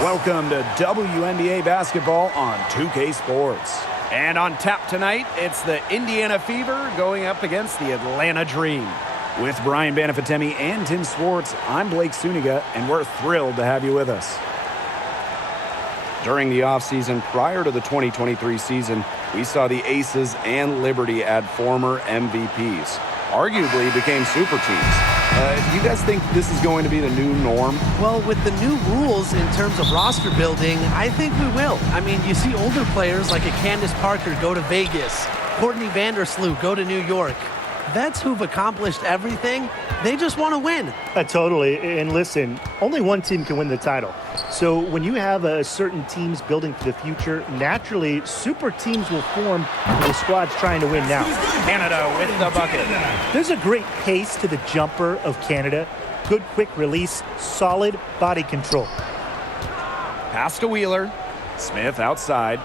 Welcome to WNBA basketball on 2K Sports. And on tap tonight, it's the Indiana Fever going up against the Atlanta Dream. With Brian Banafitemi and Tim Swartz, I'm Blake Suniga, and we're thrilled to have you with us. During the offseason prior to the 2023 season, we saw the Aces and Liberty add former MVPs. Arguably became super teams. Do you guys think this is going to be the new norm? Well, with the new rules in terms of roster building, I think we will. I mean, you see older players like a Candace Parker go to Vegas, Courtney Vandersloot go to New York. Vets who've accomplished everything, they just want to win. Totally. And listen, only one team can win the title. So when you have a certain teams building for the future, naturally, super teams will form for the squads trying to win now. Canada with the bucket. There's a great pace to the jumper of Canada. Good quick release, solid body control. Pass to Wheeler. Smith outside.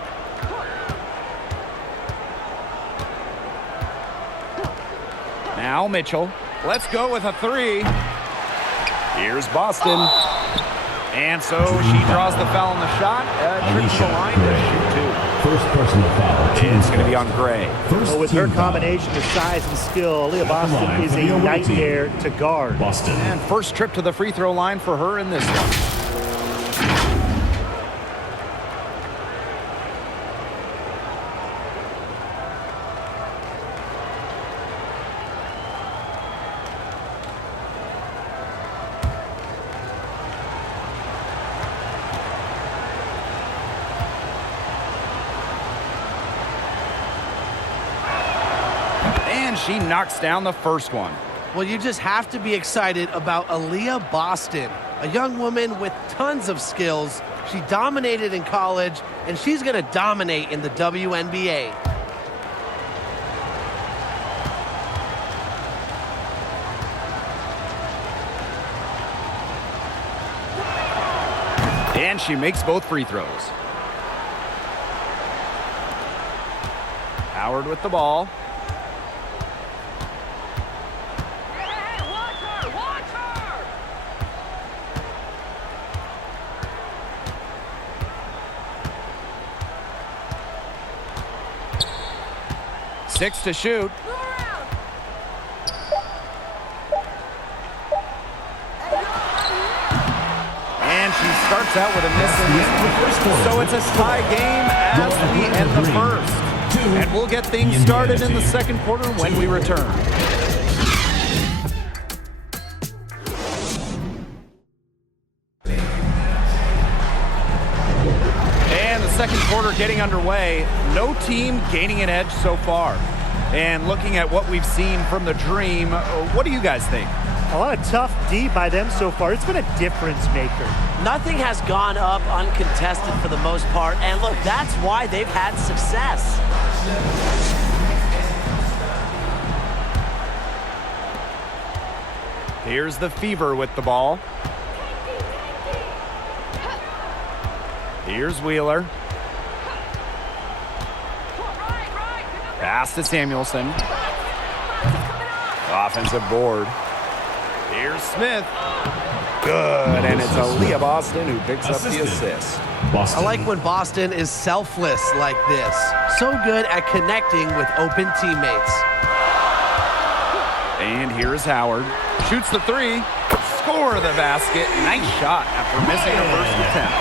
Now Mitchell. Let's go with a three. Here's Boston. And so she draws the foul on the shot. Trips the line to shoot two. First personal foul. It's going to be on Gray. Well, with her combination of size and skill, Leah Boston is a nightmare to guard. Boston. And first trip to the free throw line for her in this one. She knocks down the first one. Well, you just have to be excited about Aaliyah Boston, a young woman with tons of skills. She dominated in college, and she's going to dominate in the WNBA. And she makes both free throws. Howard with the ball. Six to shoot. And she starts out with a miss in this one. So it's a tie game as we end the first. And we'll get things started in the second quarter when we return. Second quarter getting underway. No team gaining an edge so far. And looking at what we've seen from the Dream, what do you guys think? A lot of tough D by them so far. It's been a difference maker. Nothing has gone up uncontested for the most part. And look, that's why they've had success. Here's the Fever with the ball. Here's Wheeler. Pass to Samuelson. Offensive board. Here's Smith. Good, and it's Aaliyah Boston who picks up the assist. I like when Boston is selfless like this. So good at connecting with open teammates. And here's Howard. Shoots the three. Score the basket. Nice shot after missing her first attempt.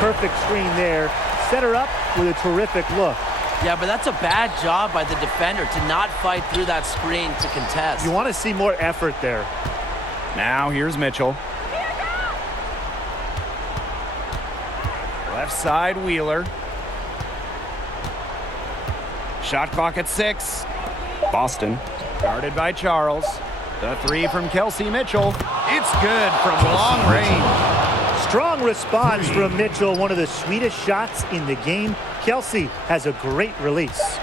Perfect screen there. Set her up with a terrific look. Yeah, but that's a bad job by the defender to not fight through that screen to contest. You want to see more effort there. Now here's Mitchell. Left side, Wheeler. Shot clock at 6. Boston. Guarded by Charles. The three from Kelsey Mitchell. It's good from long range. Strong response from Mitchell. One of the sweetest shots in the game. Kelsey has a great release.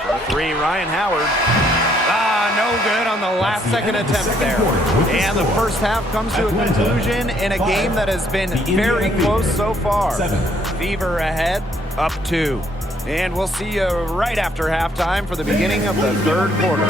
For three, Ryan Howard. No good on the last second attempt there. And the first half comes to a conclusion in a game that has been very close so far. Fever ahead, up 2. And we'll see you right after halftime for the beginning of the third quarter.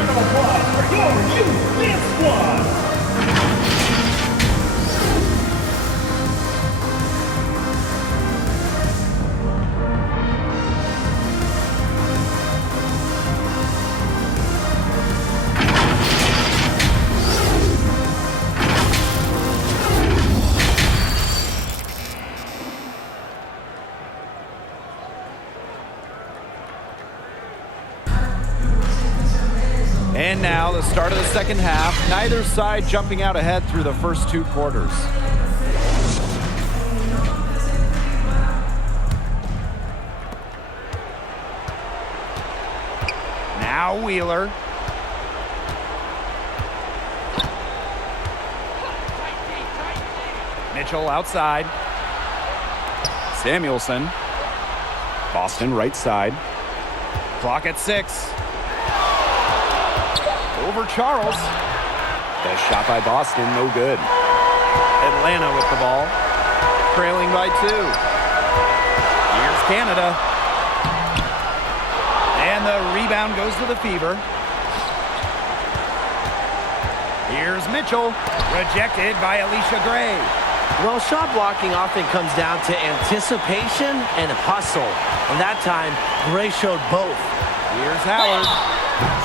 And now the start of the second half. Neither side jumping out ahead through the first 2 quarters. Now Wheeler. Mitchell outside. Samuelson. Boston right side. Clock at 6. Over Charles. Best shot by Boston, no good. Atlanta with the ball. Trailing by 2. Here's Canada. And the rebound goes to the Fever. Here's Mitchell. Rejected by Alicia Gray. Well, shot blocking often comes down to anticipation and hustle. And that time, Gray showed both. Here's Howard.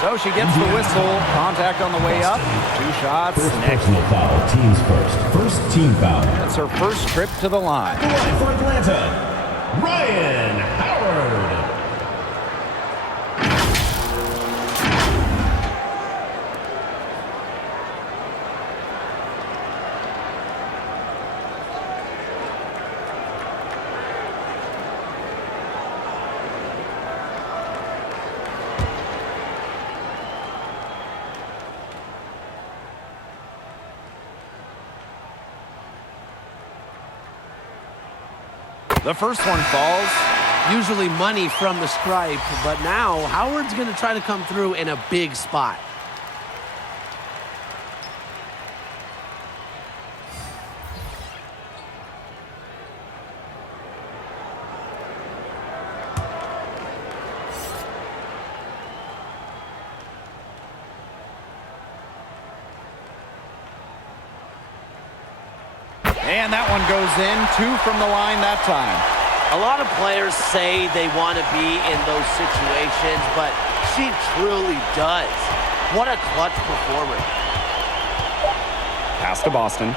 So she gets the whistle. Contact on the way up. 2 shots. First personal foul, teams first. First team foul. That's her first trip to the line. The line for Atlanta, Ryan Howard. The first one falls. Usually money from the stripe, but now Howard's going to try to come through in a big spot. And that one goes in. 2 from the line that time. A lot of players say they want to be in those situations, but she truly does. What a clutch performer. Pass to Boston.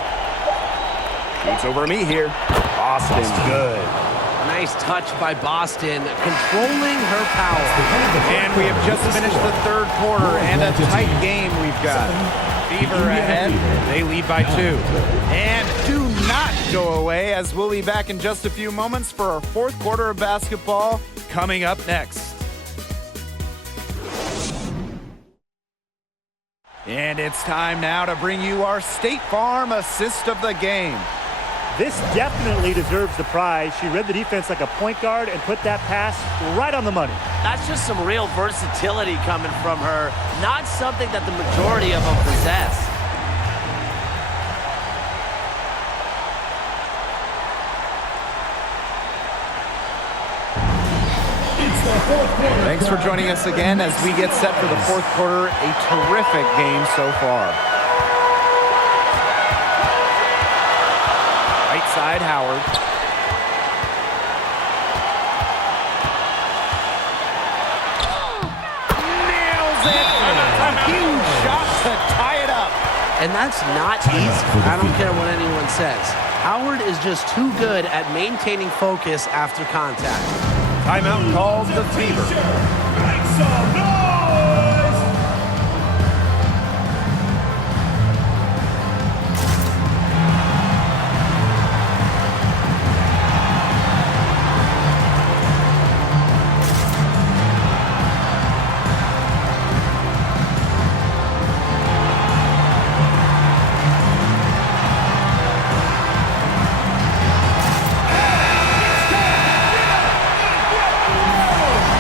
Shoots over me here. Boston, good. Nice touch by Boston, controlling her power. And we have just finished the 3rd quarter, and a tight game we've got. Fever ahead. They lead by 2. And do not go away, as we'll be back in just a few moments for our 4th quarter of basketball coming up next. And it's time now to bring you our State Farm assist of the game. This definitely deserves the prize. She read the defense like a point guard and put that pass right on the money. That's just some real versatility coming from her, not something that the majority of them possess. Thanks for joining us again as we get set for the 4th quarter. A terrific game so far. Right side, Howard. Nails it! A huge shot to tie it up. And that's not easy. I don't care what anyone says. Howard is just too good at maintaining focus after contact. Timeout calls the Fever. Make some noise!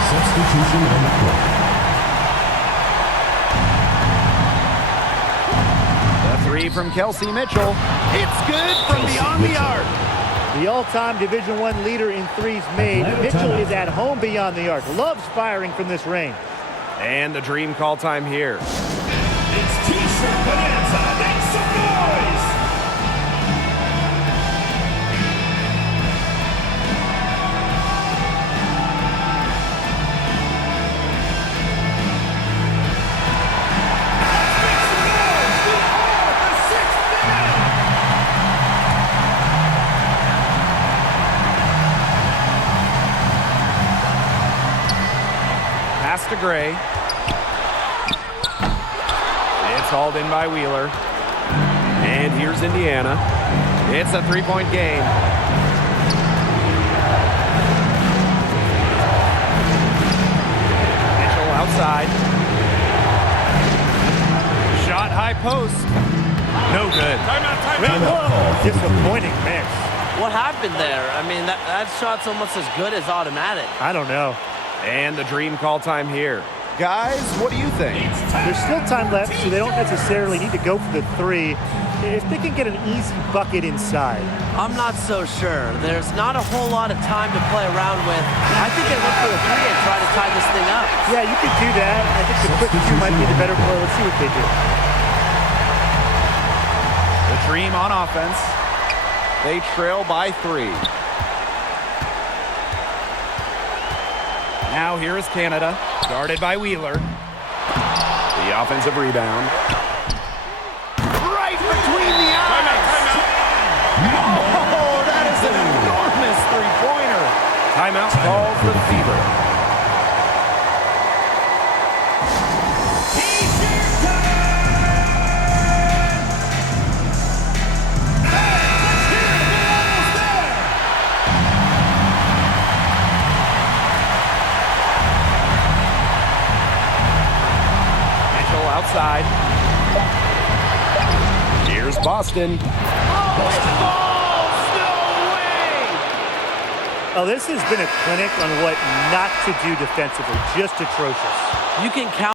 Substitution on the court. The 3 from Kelsey Mitchell. It's good from beyond the arc. The all-time Division I leader in threes made. Mitchell is at home beyond the arc. Loves firing from this range. And the dream call time here. It's T-shirt bonanza. Make some noise! Pass to Gray. called in by Wheeler. And here's Indiana. It's a three-point game. Mitchell outside. Shot high post. No good. Whoa, disappointing miss. What happened there? I mean, that shot's almost as good as automatic. I don't know. And the dream call time here. Guys, what do you think? There's still time left, so they don't necessarily need to go for the three if they can get an easy bucket inside. I'm not so sure. There's not a whole lot of time to play around with. I think they look for the three and try to tie this thing up. Yeah, you could do that. I think the quick two might be the better play. Let's see what they do. The dream on offense. They trail by 3. Now here is Canada, guarded by Wheeler. The offensive rebound. Right between the eyes. Oh, that is an enormous three-pointer. Timeout called for the Fever. Outside. Here's Boston. Oh, this has been a clinic on what not to do defensively. Just atrocious. You can count